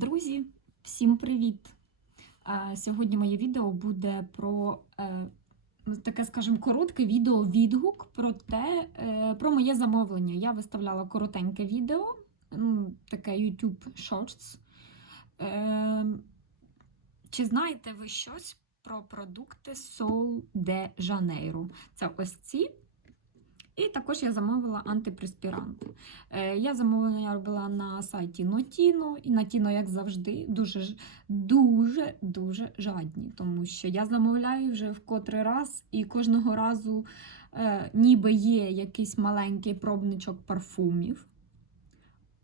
Друзі, всім привіт! Сьогодні моє відео буде про е, ну, таке, скажімо, коротке відео-відгук про те, е, про моє замовлення. Я виставляла коротеньке відео, ну, таке YouTube Shorts. Е, Чи знаєте ви щось про продукти Sol de Janeiro? Це ось ці. І також я замовила антипреспірант. Е, Я замовлення робила на сайті Notino, і Notino, як завжди, дуже дуже дуже жадні, тому що я замовляю вже в котрий раз, і кожного разу е, ніби є якийсь маленький пробничок парфумів.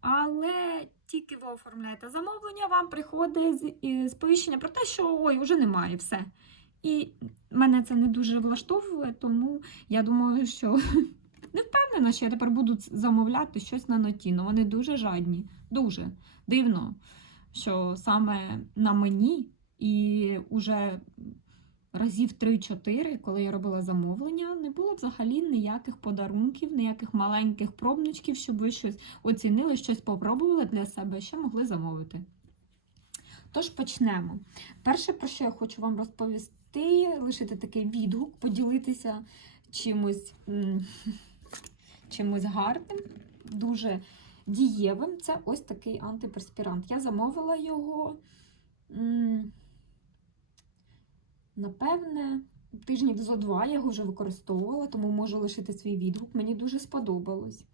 Але тільки ви оформляєте замовлення, вам приходить сповіщення про те, що ой, вже немає все. І мене це не дуже влаштовує, тому я думаю, що не впевнена, що я тепер буду замовляти щось на Нотіно. Вони дуже жадні, дуже дивно, що саме на мені і уже разів 3-4, коли я робила замовлення, не було взагалі ніяких подарунків, ніяких маленьких пробничків, щоб ви щось оцінили, щось попробували для себе, що могли замовити. Тож почнемо. Перше, про що я хочу вам розповісти, лишити такий відгук, поділитися чимось, чимось гарним, дуже дієвим. Це ось такий антиперспірант. Я замовила його, напевне, тижнів зо два я його вже використовувала, тому можу лишити свій відгук. Мені дуже сподобалось.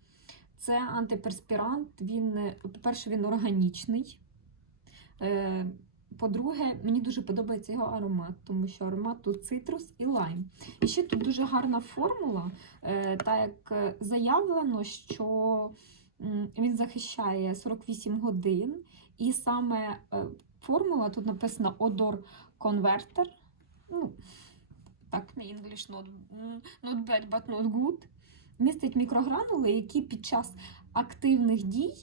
Це антиперспірант, він, е, по-перше, він органічний. По-друге, мені дуже подобається його аромат, тому що аромат тут цитрус і лайм. І ще тут дуже гарна формула, е, так як е, заявлено, що він захищає 48 годин, і саме е, формула тут написано Odor Converter. Ну, так, на English not, not bad, but not good. Містить мікрогранули, які під час активних дій.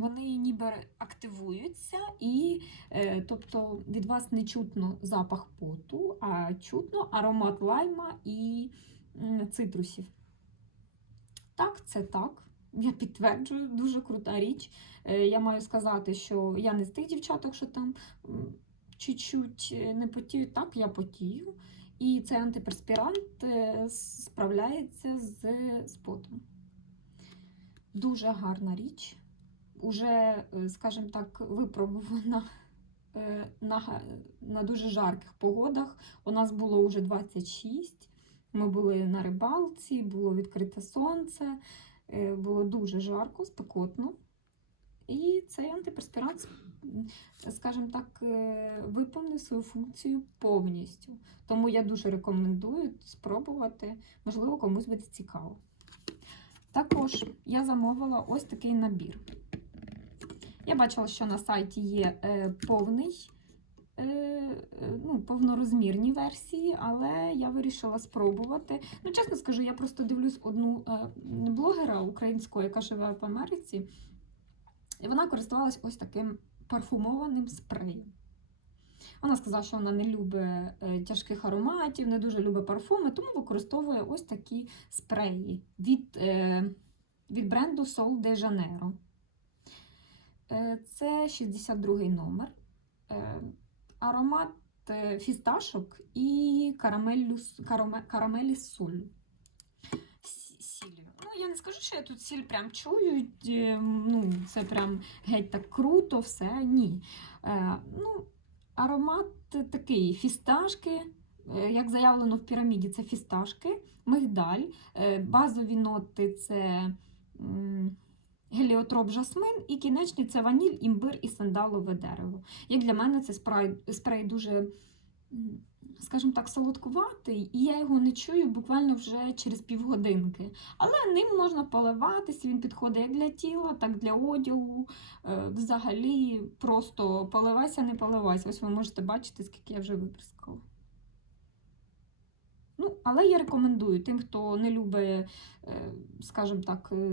Вони ніби активуються, і е, тобто від вас не чутно запах поту, а чутно аромат лайма і цитрусів. Так, це так. Я підтверджую, дуже крута річ. Е, я маю сказати, що я не з тих дівчаток, що там чуть-чуть е, не потію. Так, я потію. І цей антиперспірант справляється з, з потом. Дуже гарна річ уже, е, скажімо так, випробувана е, на, на дуже жарких погодах. У нас було вже 26. Ми були на рибалці, було відкрите сонце, е, було дуже жарко, спекотно. І цей антиперспірант, скажімо так, виповнив свою функцію повністю. Тому я дуже рекомендую спробувати, можливо, комусь буде цікаво. Також я замовила ось такий набір. Я бачила, що на сайті є е, повний, е, е, ну, повнорозмірні версії, але я вирішила спробувати. Ну, чесно скажу, я просто дивлюсь одну блогера українського, яка живе в Америці, і вона користувалась ось таким парфумованим спреєм. Вона сказала, що вона не любить тяжких ароматів, не дуже любить парфуми, тому використовує ось такі спреї від, від бренду Sol de Janeiro. Е, Це 62 номер. Е, Аромат е, фісташок і карамелю, караме- карамелі з. Сіллю. Ну, я не скажу, що я тут сіль прям чую. Ну, це прям геть так круто, все. Ні. Ну, аромат такий фісташки. Як заявлено в піраміді, це фісташки, мигдаль, базові ноти це геліотроп жасмин, і кінечні це ваніль, імбир і сандалове дерево. Як для мене, це спрей, спрей дуже, скажімо так, солодкуватий, і я його не чую буквально вже через півгодинки. Але ним можна поливатися, він підходить як для тіла, так для одягу. Е, Взагалі, просто поливайся, не поливайся. Ось ви можете бачити, скільки я вже виприскала. Ну, але я рекомендую тим, хто не любить, е, скажімо так, е,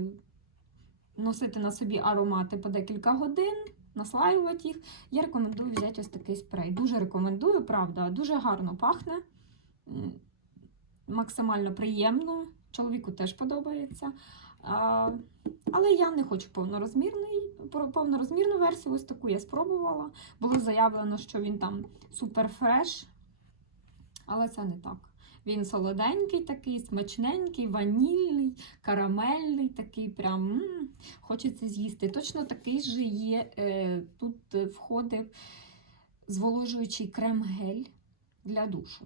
носити на собі аромати по декілька годин, наслаювати їх. Я рекомендую взяти ось такий спрей. Дуже рекомендую, правда, дуже гарно пахне, максимально приємно. Чоловіку теж подобається. А, але я не хочу повнорозмірний, повнорозмірну версію. Ось таку я спробувала. Було заявлено, що він там супер фреш, але це не так. Він солоденький, такий, смачненький, ванільний, карамельний, такий прям м, хочеться з'їсти. Точно такий же є. Е, тут е, входив зволожуючий крем-гель для душу.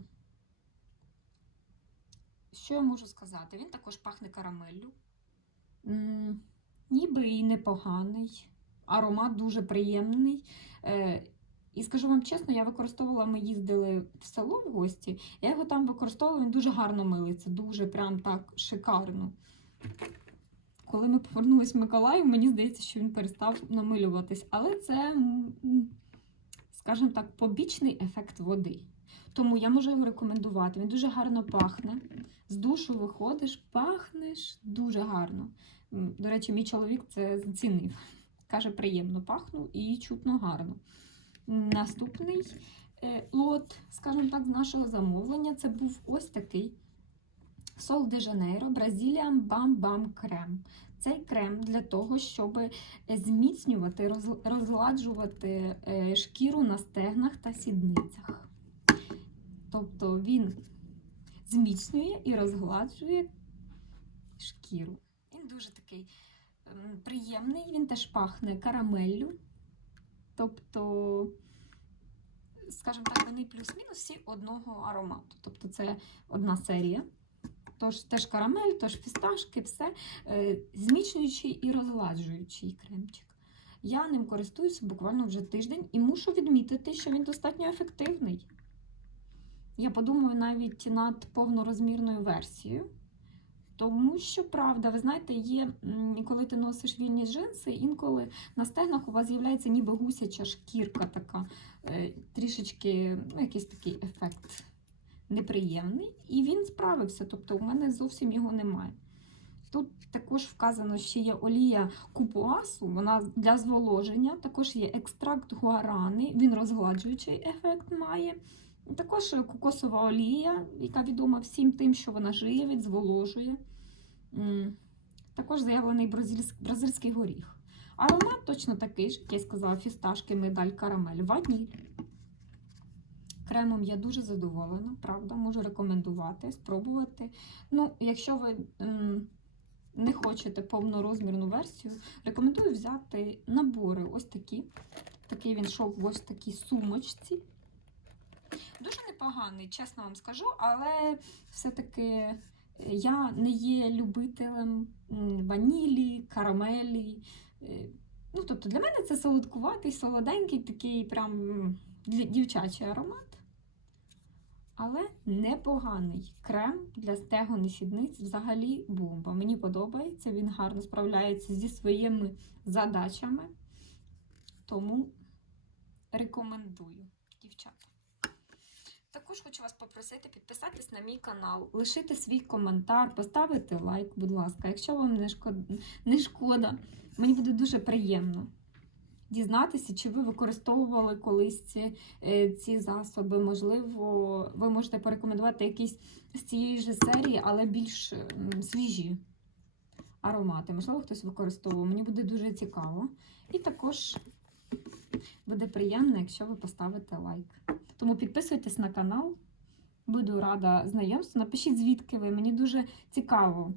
Що я можу сказати? Він також пахне карамеллю. М, Ніби і непоганий. Аромат дуже приємний. Е, і скажу вам чесно, я використовувала, ми їздили в село в гості. Я його там використовувала, він дуже гарно милиться, дуже прям так шикарно. Коли ми повернулись в Миколаїв, мені здається, що він перестав намилюватись. Але це, скажімо так, побічний ефект води. Тому я можу його рекомендувати. Він дуже гарно пахне. З душу виходиш, пахнеш дуже гарно. До речі, мій чоловік це зацінив. Каже, приємно пахну і чутно гарно. Наступний е, лот, скажімо так, з нашого замовлення це був ось такий Сол де Жанейро Brazilian Bam Bam крем. Цей крем для того, щоб зміцнювати, роз- розгладжувати е, шкіру на стегнах та сідницях. Тобто він зміцнює і розгладжує шкіру. Він дуже такий ем, приємний, він теж пахне карамеллю. Тобто, скажімо так, вони плюс-мінус всі одного аромату. Тобто це одна серія. Тож теж карамель, тож фісташки, все е, зміцнюючий і розгладжуючий кремчик. Я ним користуюся буквально вже тиждень і мушу відмітити, що він достатньо ефективний. Я подумаю навіть над повнорозмірною версією. Тому що, правда, ви знаєте, є, коли ти носиш вільні джинси, інколи на стегнах у вас з'являється ніби гусяча шкірка така, е, трішечки, ну, якийсь такий ефект неприємний. І він справився, тобто у мене зовсім його немає. Тут також вказано, що є олія купуасу, вона для зволоження, також є екстракт гуарани, він розгладжуючий ефект має. Також кокосова олія, яка відома всім тим, що вона живить, зволожує. Також заявлений бразильський, горіх. Аромат точно такий ж, як я сказала, фісташки, медаль, карамель, ваніль. Кремом я дуже задоволена, правда, можу рекомендувати, спробувати. Ну, якщо ви м, не хочете повнорозмірну версію, рекомендую взяти набори ось такі. Такий він йшов в ось такій сумочці. Дуже непоганий, чесно вам скажу, але все-таки я не є любителем ванілі, карамелі. Е, Ну, тобто для мене це солодкуватий, солоденький, такий прям дівчачий аромат. Але непоганий крем для стегон і сідниць взагалі бомба. Мені подобається, він гарно справляється зі своїми задачами. Тому рекомендую, дівчата. Також хочу вас попросити підписатись на мій канал, лишити свій коментар, поставити лайк, будь ласка, якщо вам не шкода, не шкода. Мені буде дуже приємно дізнатися, чи ви використовували колись ці, е, ці засоби. Можливо, ви можете порекомендувати якісь з цієї ж серії, але більш свіжі аромати. Можливо, хтось використовував. Мені буде дуже цікаво. І також буде приємно, якщо ви поставите лайк. Тому підписуйтесь на канал. Буду рада знайомству. Напишіть, звідки ви. Мені дуже цікаво,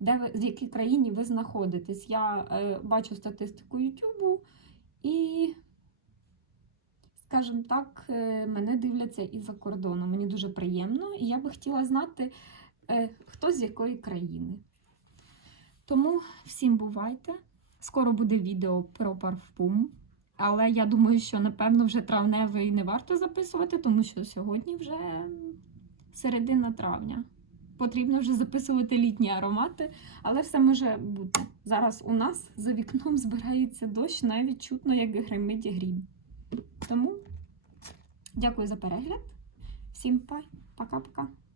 де ви, в якій країні ви знаходитесь. Я е, бачу статистику Ютубу і, скажімо так, е, мене дивляться і за кордону. Мені дуже приємно, і я би хотіла знати, е, хто з якої країни. Тому всім бувайте. Скоро буде відео про парфум. Але я думаю, що напевно вже травневий не варто записувати, тому що сьогодні вже середина травня. Потрібно вже записувати літні аромати, але все може бути. Зараз у нас за вікном збирається дощ, навіть чутно, як гримить грім. Тому дякую за перегляд. Всім па, пока-пока.